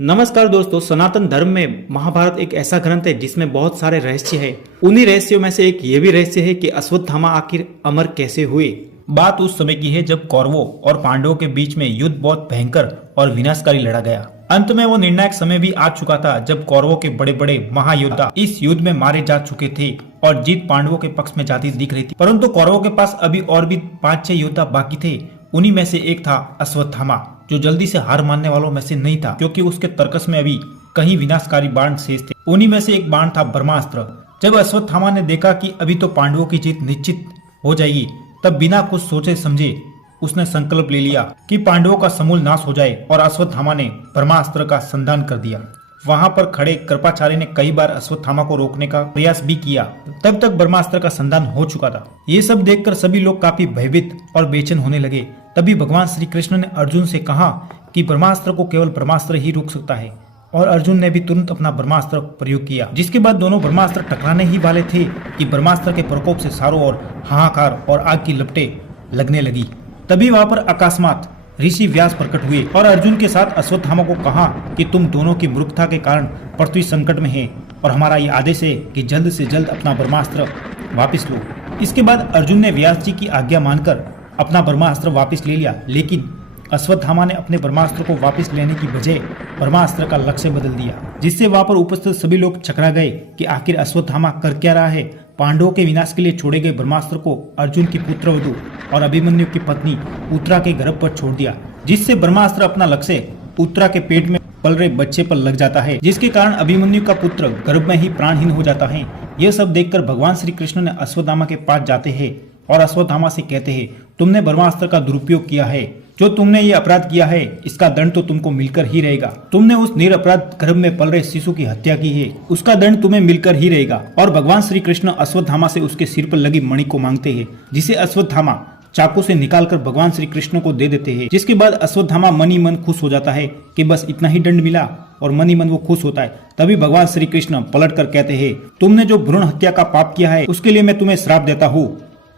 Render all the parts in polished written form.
नमस्कार दोस्तों, सनातन धर्म में महाभारत एक ऐसा ग्रंथ है जिसमें बहुत सारे रहस्य है। उन्हीं रहस्यों में से एक ये भी रहस्य है कि अश्वत्थामा आखिर अमर कैसे हुए। बात उस समय की है जब कौरवों और पांडवों के बीच में युद्ध बहुत भयंकर और विनाशकारी लड़ा गया। अंत में वो निर्णायक समय भी आ चुका था जब कौरवों के बड़े बड़े महायोद्धा इस युद्ध में मारे जा चुके थे और जीत पांडवों के पक्ष में जाती दिख रही थी। परंतु कौरवों के पास अभी और भी 5-6 योद्धा बाकी थे। उन्हीं में से एक था अश्वत्थामा, जो जल्दी से हार मानने वालों में से नहीं था, क्योंकि उसके तर्कस में अभी कहीं विनाशकारी बाण शेष थे। उन्हीं में से एक बाण था ब्रह्मास्त्र। जब अश्वत्थामा ने देखा कि अभी तो पांडवों की जीत निश्चित हो जाएगी, तब बिना कुछ सोचे समझे उसने संकल्प ले लिया कि पांडवों का समूल नाश हो जाए, और अश्वत्थामा ने ब्रह्मास्त्र का संधान कर दिया। वहां पर खड़े कृपाचार्य ने कई बार अश्वत्थामा को रोकने का प्रयास भी किया, तब तक ब्रह्मास्त्र का संधान हो चुका था। ये सब देखकर सभी लोग काफी भयभीत और बेचैन होने लगे। तभी भगवान श्री कृष्ण ने अर्जुन से कहा कि ब्रह्मास्त्र को केवल ब्रह्मास्त्र ही रोक सकता है, और अर्जुन ने भी तुरंत अपना ब्रह्मास्त्र प्रयोग किया। जिसके बाद दोनों ब्रह्मास्त्र टकराने ही वाले थे कि ब्रह्मास्त्र के प्रकोप से चारों ओर हाहाकार और आग की लपटें लगने लगी। तभी वहां पर अकस्मात ऋषि व्यास प्रकट हुए और अर्जुन के साथ अश्वत्थामा को कहा कि तुम दोनों की मूर्खता के कारण पृथ्वी संकट में है, और हमारा ये आदेश है कि जल्द से जल्द अपना ब्रह्मास्त्र वापस लो। इसके बाद अर्जुन ने व्यास जी की आज्ञा मानकर अपना ब्रह्मास्त्र वापस ले लिया, लेकिन अश्वत्थामा ने अपने ब्रह्मास्त्र को वापस लेने की बजाय ब्रह्मास्त्र का लक्ष्य बदल दिया, जिससे वहां पर उपस्थित सभी लोग चकरा गए कि आखिर अश्वत्थामा कर क्या रहा है। पांडवों के विनाश के लिए छोड़े गए ब्रह्मास्त्र को अर्जुन की पुत्रवधू और अभिमन्यु की पत्नी उत्तरा के गर्भ पर छोड़ दिया, जिससे ब्रह्मास्त्र अपना लक्ष्य उत्तरा के पेट में पल रहे बच्चे पर लग जाता है, जिसके कारण अभिमन्यु का पुत्र गर्भ में ही प्राणहीन हो जाता है। यह सब देखकर भगवान श्री कृष्ण ने अश्वत्थामा के पास जाते हैं और अश्वत्थामा से कहते हैं, तुमने ब्रह्मास्त्र का दुरुपयोग किया है। जो तुमने ये अपराध किया है, इसका दंड तो तुमको मिलकर ही रहेगा। तुमने उस निरपराध गर्भ में पल रहे शिशु की हत्या की है, उसका दंड तुम्हें मिलकर ही रहेगा। और भगवान श्री कृष्ण अश्वत्थामा से उसके सिर पर लगी मणि को मांगते हैं, जिसे अश्वत्थामा चाकू से निकालकर भगवान श्री कृष्ण को दे देते हैं। जिसके बाद अश्वत्थामा मनी मन खुश हो जाता है कि बस इतना ही दंड मिला, और मनी मन वो खुश होता है। तभी भगवान श्री कृष्ण पलट कर कहते हैं, तुमने जो भ्रूण हत्या का पाप किया है, उसके लिए मैं तुम्हें श्राप देता हूँ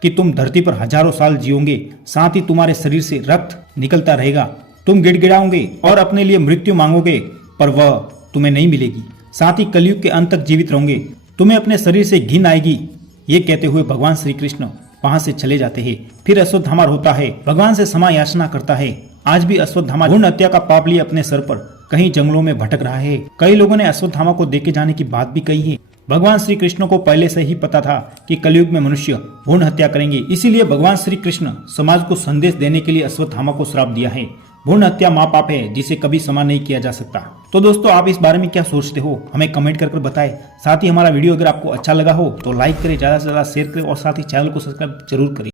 कि तुम धरती पर हजारों साल जियोगे, साथ ही तुम्हारे शरीर से रक्त निकलता रहेगा। तुम गिड़गिड़ाओगे और अपने लिए मृत्यु मांगोगे, पर वह तुम्हें नहीं मिलेगी। साथ ही कलयुग के अंत तक जीवित रहोगे। तुम्हें अपने शरीर से घिन आएगी। ये कहते हुए भगवान श्री कृष्ण वहां से चले जाते हैं। फिर अश्वत्थामा रोता है, भगवान से क्षमा याचना करता है। आज भी अश्वत्थामा भ्रूण हत्या का पाप लिए अपने सर पर कहीं जंगलों में भटक रहा है। कई लोगों ने अश्वत्थामा को देखे जाने की बात भी कही है। भगवान श्री कृष्ण को पहले से ही पता था कि कलयुग में मनुष्य भ्रूण हत्या करेंगे, इसीलिए भगवान श्री कृष्ण समाज को संदेश देने के लिए अश्वत्थामा को श्राप दिया है। भ्रूण हत्या महापाप है, जिसे कभी क्षमा नहीं किया जा सकता। तो दोस्तों, आप इस बारे में क्या सोचते हो, हमें कमेंट कर बताएं। साथ ही हमारा वीडियो अगर आपको अच्छा लगा हो तो लाइक करें, ज्यादा से ज्यादा शेयर करें, और साथ ही चैनल को सब्सक्राइब जरूर करें।